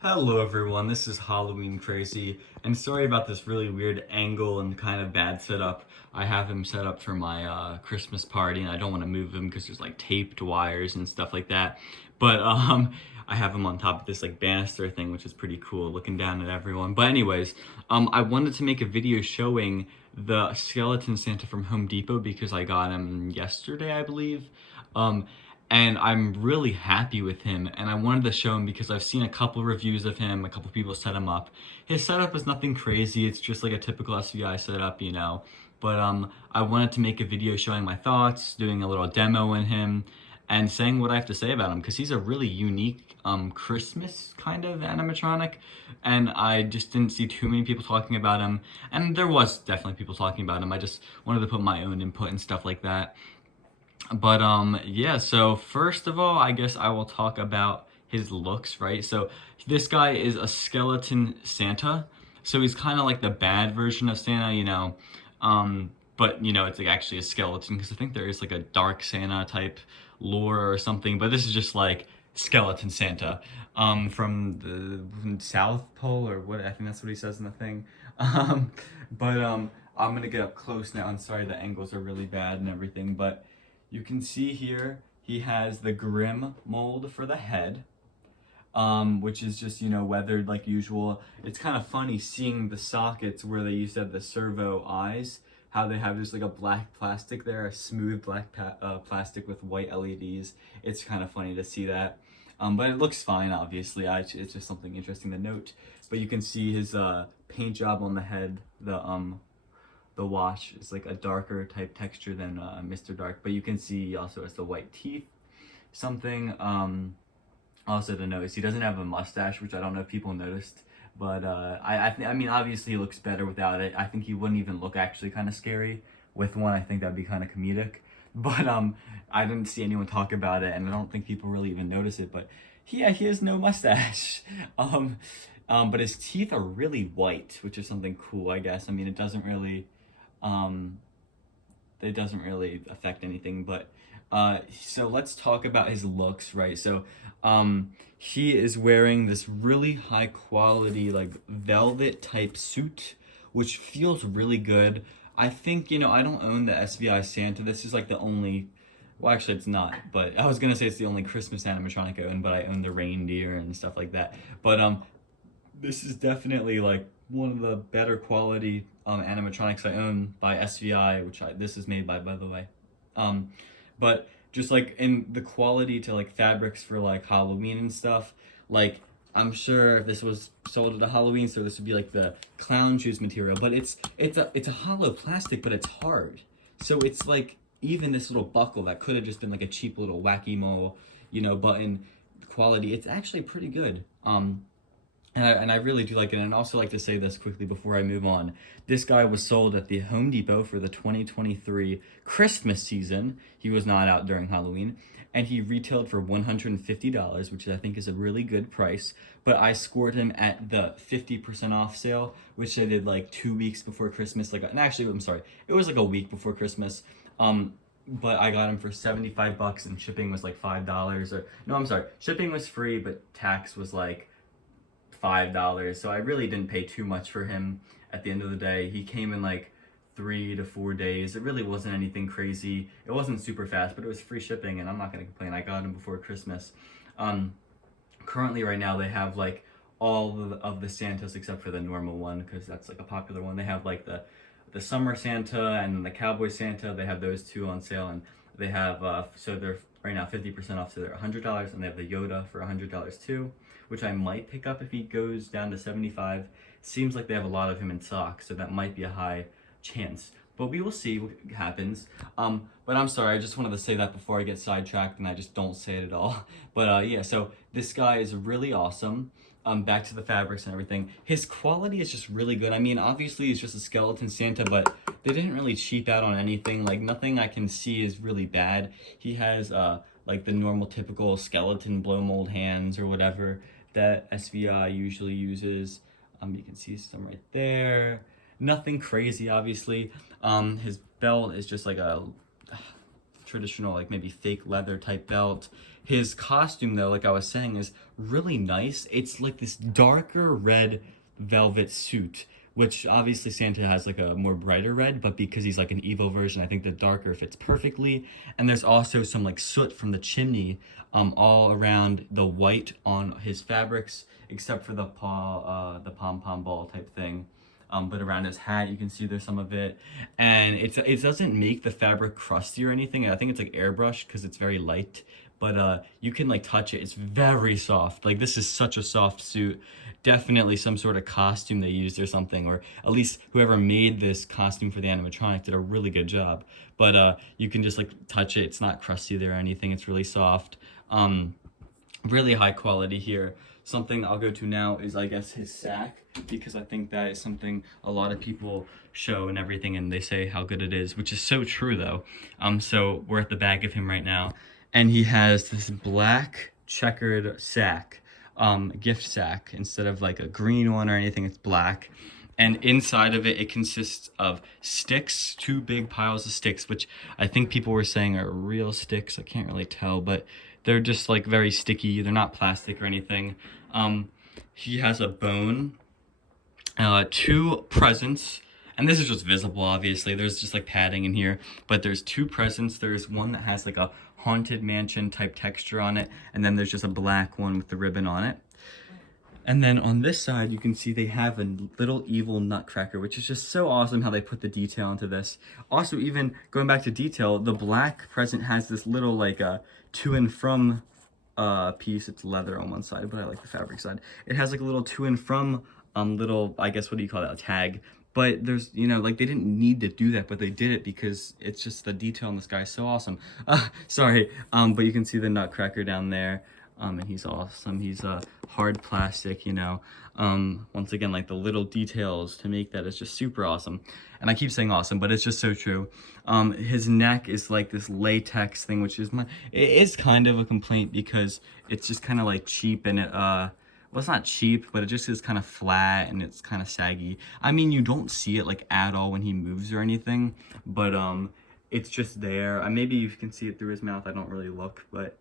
Hello everyone, this is Halloween Crazy, and sorry about this really weird angle and kind of bad setup. I have him set up for my Christmas party, and I don't want to move him because there's like taped wires and stuff like that. But I have him on top of this like banister thing, which is pretty cool, looking down at everyone. But anyways, I wanted to make a video showing the skeleton Santa from Home Depot because I got him yesterday, I believe. Um, and I'm really happy with him, and I wanted to show him because I've seen a couple reviews of him, a couple people set him up. His setup is nothing crazy, it's just like a typical SVI setup. But I wanted to make a video showing my thoughts, doing a little demo in him, and saying what I have to say about him because he's a really unique Christmas kind of animatronic, and I just didn't see too many people talking about him, and there was definitely people talking about him. I just wanted to put my own input and stuff like that. But yeah, so first of all, I guess I will talk about his looks, right? So this guy is a skeleton Santa. So he's kind of like the bad version of Santa. But it's like actually a skeleton because I think there is like a dark Santa type lore or something, but this is just like skeleton Santa from the South Pole or what, I think that's what he says in the thing. But I'm gonna get up close now. I'm sorry the angles are really bad and everything, but you can see here he has the Grim mold for the head, which is just, weathered like usual. It's kind of funny seeing the sockets where they used to have the servo eyes, how they have just like a black plastic there, a smooth black plastic with white LEDs. It's kind of funny to see that. But it looks fine, obviously. It's just something interesting to note. But you can see his paint job on the head, the wash is like a darker type texture than Mr. Dark, but you can see also has the white teeth. Something also to notice, he doesn't have a mustache, which I don't know if people noticed, but I mean, obviously he looks better without it. I think he wouldn't even look actually kind of scary with one. I think that'd be kind of comedic, but I didn't see anyone talk about it, and I don't think people really even notice it. But he has no mustache. But his teeth are really white, which is something cool, I guess. I mean, um, it doesn't really affect anything. But so let's talk about his looks, right? So he is wearing this really high quality like velvet type suit, which feels really good. I think, I don't own the SVI Santa. This is like the only, well, actually it's not, but I was gonna say it's the only Christmas animatronic I own, but I own the reindeer and stuff like that. But this is definitely like one of the better quality animatronics I own by SVI, this is made by the way. But just like in the quality to like fabrics for like Halloween and stuff, like I'm sure if this was sold at a Halloween store, this would be like the clown shoes material. But it's a hollow plastic, but it's hard. So it's like even this little buckle that could have just been like a cheap little wacky mo, button quality. It's actually pretty good. And I really do like it. And I'd also like to say this quickly before I move on. This guy was sold at the Home Depot for the 2023 Christmas season. He was not out during Halloween. And he retailed for $150, which I think is a really good price. But I scored him at the 50% off sale, which I did like 2 weeks before Christmas. And actually, I'm sorry, it was like a week before Christmas. But I got him for $75 and shipping was like $5. Or no, I'm sorry, shipping was free, but tax was like $5. So I really didn't pay too much for him at the end of the day. He came in like 3 to 4 days. It really wasn't anything crazy. It wasn't super fast, but it was free shipping, and I'm not gonna complain. I got him before Christmas. Currently right now they have like all of the Santas except for the normal one, because that's like a popular one. They have like the summer Santa and the cowboy Santa. They have those two on sale, and they have so they're right now 50% off, so they're $100, and they have the Yoda for $100 too, which I might pick up if he goes down to 75. Seems like they have a lot of him in stock, so that might be a high chance. But we will see what happens. But I'm sorry, I just wanted to say that before I get sidetracked and I just don't say it at all. But yeah, so this guy is really awesome. Back to the fabrics and everything. His quality is just really good. I mean, obviously he's just a skeleton Santa, but they didn't really cheap out on anything. Like nothing I can see is really bad. He has like the normal typical skeleton blow mold hands or whatever that SVI usually uses. You can see some right there. Nothing crazy, obviously. His belt is just like a traditional, like maybe fake leather type belt. His costume, though, like I was saying, is really nice. It's like this darker red velvet suit, which obviously Santa has like a more brighter red, but because he's like an evil version, I think the darker fits perfectly. And there's also some like soot from the chimney all around the white on his fabrics, except for the pom-pom ball type thing. But around his hat, you can see there's some of it, and it doesn't make the fabric crusty or anything. I think it's like airbrush because it's very light, but you can like touch it. It's very soft. Like this is such a soft suit. Definitely some sort of costume they used or something, or at least whoever made this costume for the animatronic did a really good job. But you can just like touch it. It's not crusty there or anything. It's really soft. Really high quality here. Something I'll go to now is, I guess, his sack, because I think that is something a lot of people show and everything, and they say how good it is, which is so true though. So we're at the back of him right now, and he has this black checkered sack, gift sack, instead of like a green one or anything. It's black, and inside of it consists of sticks, 2 big piles of sticks, which I think people were saying are real sticks. I can't really tell, but they're just like very sticky. They're not plastic or anything. He has a bone, 2 presents, and this is just visible, obviously. There's just like padding in here, but there's 2 presents. There's one that has like a haunted mansion type texture on it, and then there's just a black one with the ribbon on it. And then on this side, you can see they have a little evil nutcracker, which is just so awesome how they put the detail into this. Also, even going back to detail, the black present has this little like to and from piece. It's leather on one side, but I like the fabric side. It has like a little to and from little, I guess, what do you call that, a tag. But there's, you know, like they didn't need to do that, but they did it because it's just the detail on this guy is so awesome. Sorry, but you can see the nutcracker down there. And he's awesome. He's hard plastic, you know. Once again, like the little details to make that is just super awesome. And I keep saying awesome, but it's just so true. His neck is like this latex thing, which is it is kind of a complaint because it's just kind of like cheap, and it well, it's not cheap, but it just is kind of flat and it's kind of saggy. I mean, you don't see it like at all when he moves or anything, but it's just there. Maybe you can see it through his mouth. I don't really look, but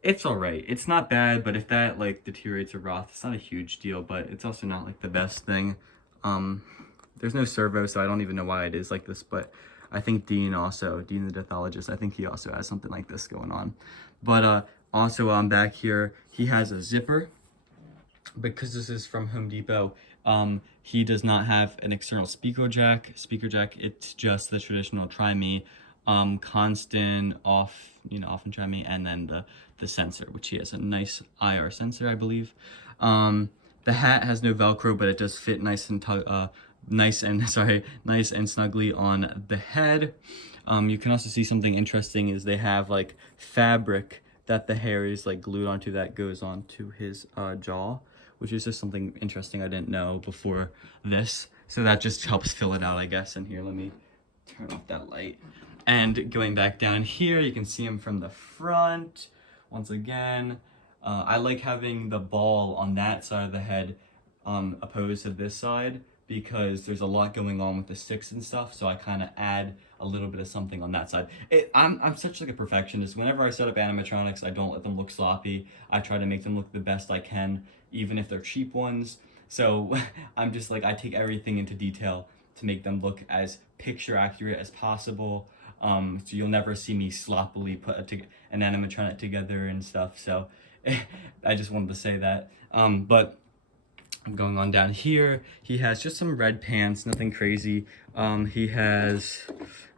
it's all right. It's not bad, but if that like deteriorates or rots, it's not a huge deal, but it's also not like the best thing. There's no servo, so I don't even know why it is like this, but I think Dean the pathologist, I think he also has something like this going on. But also back here, he has a zipper. Because this is from Home Depot, he does not have an external speaker jack. It's just the traditional try me, constant off, off and try me, and then the sensor, which he has a nice IR sensor, I believe. The hat has no Velcro, but it does fit nice and snugly on the head. You can also see something interesting is they have like fabric that the hair is like glued onto that goes onto his jaw, which is just something interesting I didn't know before this. So that just helps fill it out, I guess. And here, let me turn off that light. And going back down here, you can see him from the front. Once again, I like having the ball on that side of the head opposed to this side, because there's a lot going on with the sticks and stuff, so I kind of add a little bit of something on that side. I'm such like a perfectionist. Whenever I set up animatronics, I don't let them look sloppy. I try to make them look the best I can, even if they're cheap ones. So I'm just like, I take everything into detail to make them look as picture accurate as possible. So you'll never see me sloppily put an animatronic together and stuff. So I just wanted to say that. But going on down here, he has just some red pants, nothing crazy. He has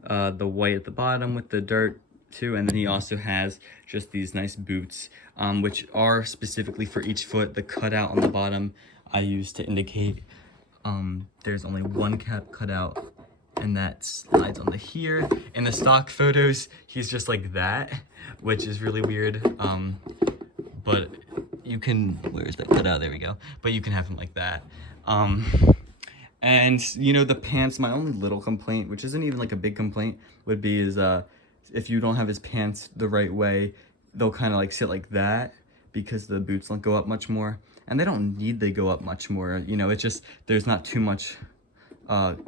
the white at the bottom with the dirt too, and then he also has just these nice boots, which are specifically for each foot. The cutout on the bottom I use to indicate there's only one cut out, and that slides on the here. In the stock photos, he's just like that, which is really weird. But you can, where's that cutout? There we go. But you can have him like that. And the pants, my only little complaint, which isn't even like a big complaint, would be is if you don't have his pants the right way, they'll kind of like sit like that because the boots don't go up much more. And they don't need to go up much more. It's just, there's not too much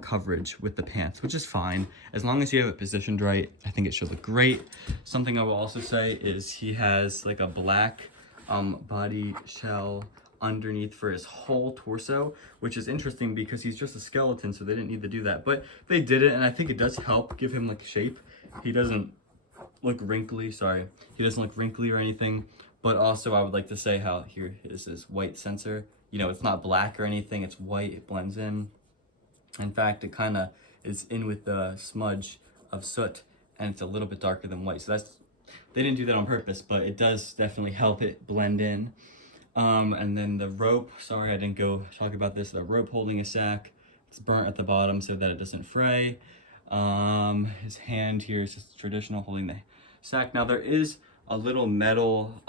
coverage with the pants, which is fine. As long as you have it positioned right, I think it should look great. Something I will also say is he has like a black body shell underneath for his whole torso, which is interesting because he's just a skeleton, so they didn't need to do that. But they did it, and I think it does help give him like shape. He doesn't look wrinkly, sorry. He doesn't look wrinkly or anything. But also I would like to say how here is his white sensor. You know, it's not black or anything, it's white, it blends in. In fact, it kind of is in with the smudge of soot, and it's a little bit darker than white. So that's, they didn't do that on purpose, but it does definitely help it blend in. And then the rope, sorry I didn't go talk about this, the rope holding a sack, it's burnt at the bottom so that it doesn't fray. His hand here is just traditional holding the sack. Now there is a little metal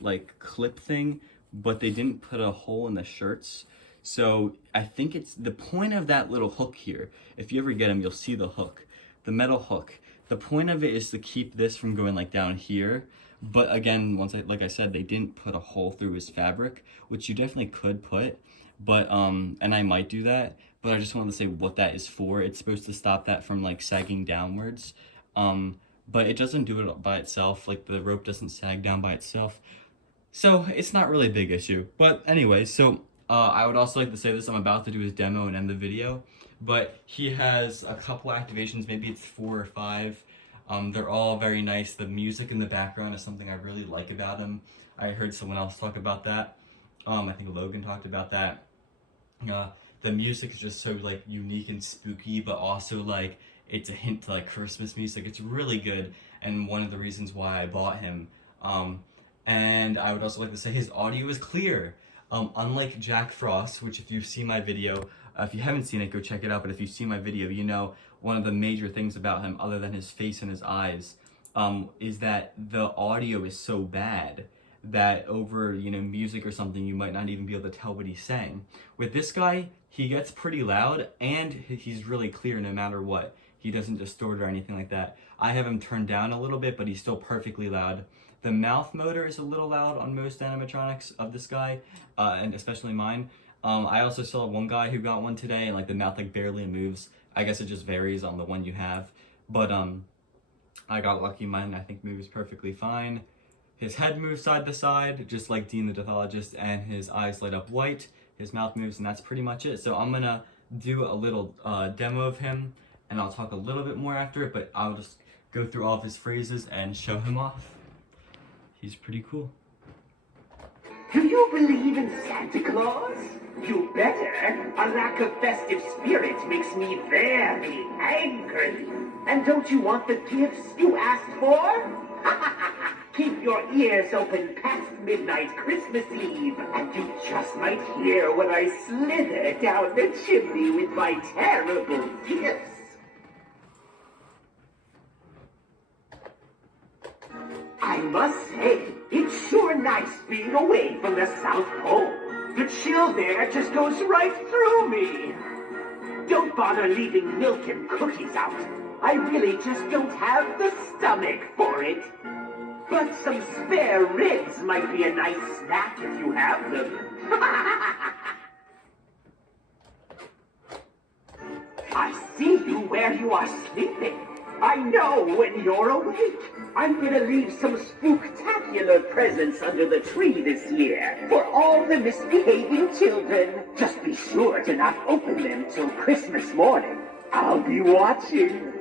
like clip thing, but they didn't put a hole in the shirts. So I think it's the point of that little hook here. If you ever get them, you'll see the hook, the metal hook. The point of it is to keep this from going like down here. But again, like I said, they didn't put a hole through his fabric, which you definitely could put. But and I might do that. But I just wanted to say what that is for. It's supposed to stop that from like sagging downwards. But it doesn't do it by itself. Like the rope doesn't sag down by itself. So it's not really a big issue. But anyway, so I would also like to say this. I'm about to do his demo and end the video. But he has a couple activations. Maybe it's 4 or 5. They're all very nice. The music in the background is something I really like about him. I heard someone else talk about that. I think Logan talked about that. The music is just so like unique and spooky, but also like it's a hint to like Christmas music. It's really good, and one of the reasons why I bought him. And I would also like to say his audio is clear. Unlike Jack Frost, which if you've seen my video, if you haven't seen it, go check it out. But if you've seen my video, you know one of the major things about him, other than his face and his eyes, is that the audio is so bad that over, you know, music or something, you might not even be able to tell what he's saying. With this guy, he gets pretty loud, and he's really clear no matter what. He doesn't distort or anything like that. I have him turned down a little bit, but he's still perfectly loud. The mouth motor is a little loud on most animatronics of this guy, and especially mine. I also saw one guy who got one today, and like the mouth like barely moves. I guess it just varies on the one you have. But I got lucky, mine I think moves perfectly fine. His head moves side to side, just like Dean the Pathologist, and his eyes light up white. His mouth moves, and that's pretty much it. So I'm gonna do a little demo of him, and I'll talk a little bit more after it, but I'll just go through all of his phrases and show him off. He's pretty cool. Do you believe in Santa Claus? You better. A lack of festive spirit makes me very angry. And don't you want the gifts you asked for? Keep your ears open past midnight Christmas Eve, and you just might hear when I slither down the chimney with my terrible gifts. I must say, it's sure nice being away from the South Pole. The chill there just goes right through me. Don't bother leaving milk and cookies out. I really just don't have the stomach for it. But some spare ribs might be a nice snack if you have them. I see you where you are sleeping. I know when you're awake. I'm gonna leave some spooktacular presents under the tree this year for all the misbehaving children. Just be sure to not open them till Christmas morning. I'll be watching.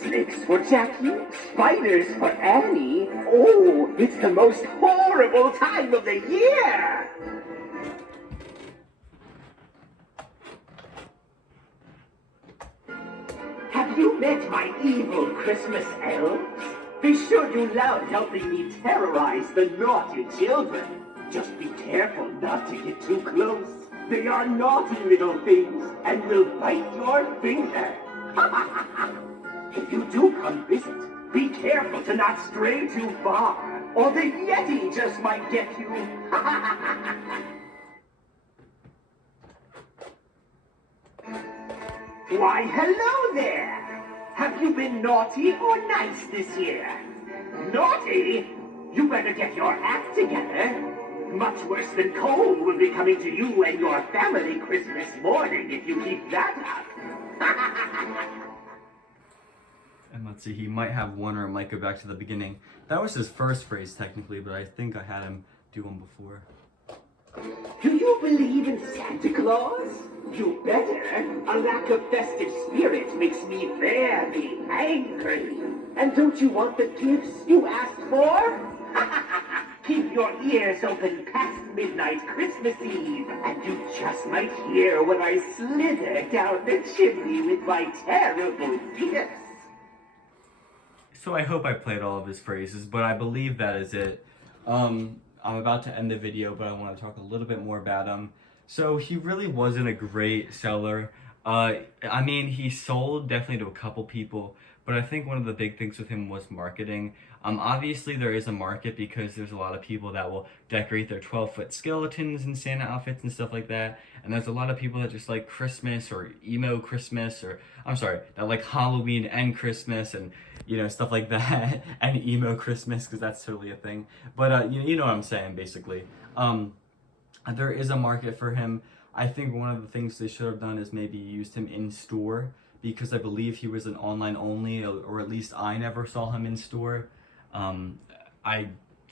Snakes for Jackie, spiders for Annie. Oh, it's the most horrible time of the year! Have you met my evil Christmas elves? Be sure you love helping me terrorize the naughty children. Just be careful not to get too close. They are naughty little things and will bite your finger. If you do come visit, be careful to not stray too far, or the Yeti just might get you. Why, hello there! Have you been naughty or nice this year? Naughty? You better get your act together. Much worse than cold will be coming to you and your family Christmas morning if you keep that up. And let's see, he might have one, or it might go back to the beginning. That was his first phrase technically, but I think I had him do one before. Do you believe in Santa Claus? You better. A lack of festive spirit makes me very angry. And don't you want the gifts you asked for? Keep your ears open past midnight Christmas Eve, and you just might hear when I slither down the chimney with my terrible gifts. So I hope I played all of his phrases, but I believe that is it. I'm about to end the video, but I want to talk a little bit more about him. So he really wasn't a great seller. I mean, he sold definitely to a couple people, but I think one of the big things with him was marketing. Obviously there is a market because there's a lot of people that will decorate their 12-foot skeletons in Santa outfits and stuff like that. And there's a lot of people that just like Christmas or emo Christmas, or I'm sorry, that like Halloween and Christmas and, you know, stuff like that, and emo Christmas, because that's totally a thing. But you know what I'm saying, basically. There is a market for him. I think one of the things they should have done is maybe used him in store, because I believe he was an online only, or at least I never saw him in store. I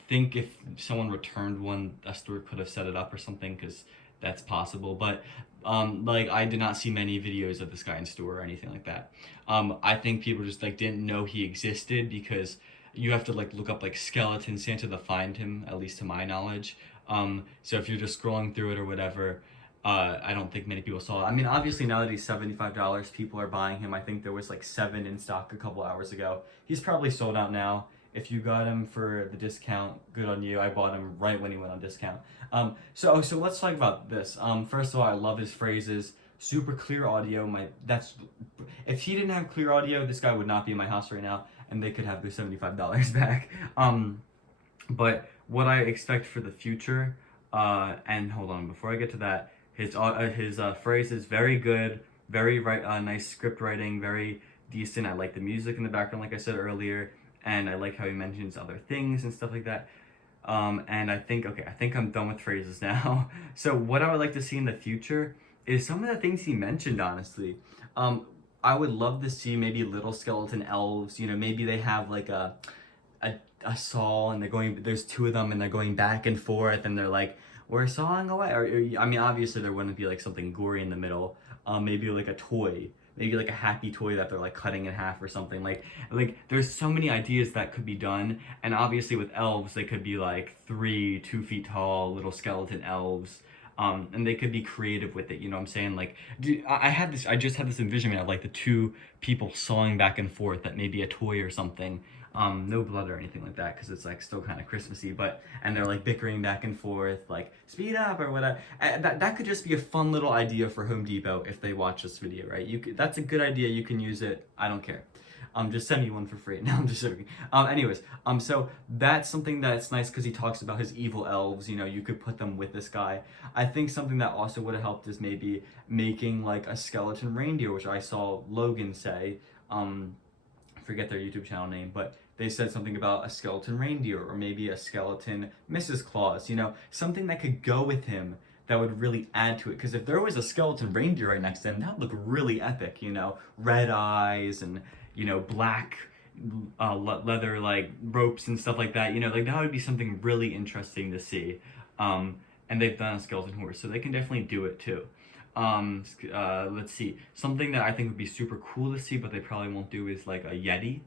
think if someone returned one, a store could have set it up or something, because that's possible. But like, I did not see many videos of this guy in store or anything like that. I think people just like didn't know he existed, because you have to like look up like Skeleton Santa to find him, at least to my knowledge. So if you're just scrolling through it or whatever, I don't think many people saw it. I mean, obviously now that he's $75, people are buying him. I think there was like 7 in stock a couple hours ago. He's probably sold out now. If you got him for the discount, good on you. I bought him right when he went on discount. So let's talk about this. First of all, I love his phrases. Super clear audio. If he didn't have clear audio, this guy would not be in my house right now, and they could have their $75 back. But what I expect for the future, and hold on, before I get to that, his phrase is very good, very nice script writing, very decent. I like the music in the background, like I said earlier, and I like how he mentions other things and stuff like that. And I think I'm done with phrases now. So what I would like to see in the future is some of the things he mentioned, honestly. I would love to see maybe little skeleton elves, you know, maybe they have like a saw, and there's 2 of them, and they're going back and forth, and they're like, we're sawing away. Or I mean, obviously there wouldn't be like something gory in the middle. Maybe like a toy, maybe like a happy toy that they're like cutting in half or something. Like there's so many ideas that could be done. And obviously with elves, they could be like 3 2 feet tall little skeleton elves. And they could be creative with it, you know what I'm saying? Like, I just had this envisionment of like the 2 people sawing back and forth, that maybe a toy or something. No blood or anything like that, because it's like still kind of Christmassy, and they're like bickering back and forth, like speed up or whatever. That could just be a fun little idea for Home Depot if they watch this video, right? That's a good idea. You can use it. I don't care. Just send me one for free. No, I'm just joking. Anyways, so that's something that's nice, because he talks about his evil elves. You know, you could put them with this guy. I think something that also would have helped is maybe making like a skeleton reindeer, which I saw Logan say. Forget their YouTube channel name, but they said something about a skeleton reindeer, or maybe a skeleton Mrs. Claus, you know, something that could go with him that would really add to it. Because if there was a skeleton reindeer right next to him, that would look really epic, you know, red eyes and, you know, black leather like ropes and stuff like that, you know, like that would be something really interesting to see. And they've done a skeleton horse, so they can definitely do it too. Let's see, something that I think would be super cool to see, but they probably won't do, is like a Yeti.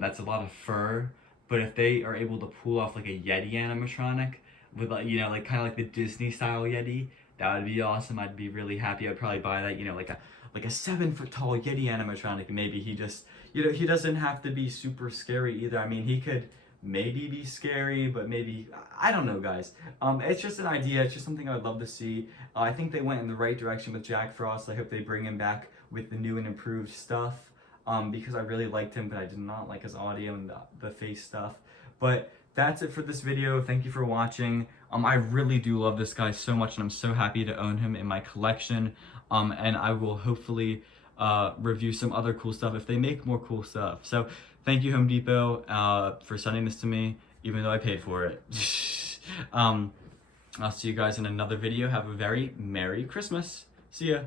That's a lot of fur, but if they are able to pull off like a Yeti animatronic with like, you know, like kind of like the Disney style Yeti, that would be awesome. I'd be really happy. I'd probably buy that, you know, like a 7-foot tall Yeti animatronic. Maybe he just, you know, he doesn't have to be super scary either. I mean, he could maybe be scary, but maybe, I don't know, guys. It's just an idea. It's just something I would love to see. I think they went in the right direction with Jack Frost. I hope they bring him back with the new and improved stuff, because I really liked him, but I did not like his audio and the face stuff. But that's it for this video. Thank you for watching. I really do love this guy so much, and I'm so happy to own him in my collection. And I will hopefully review some other cool stuff if they make more cool stuff. So thank you, Home Depot, for sending this to me, even though I paid for it. I'll see you guys in another video. Have a very Merry Christmas. See ya.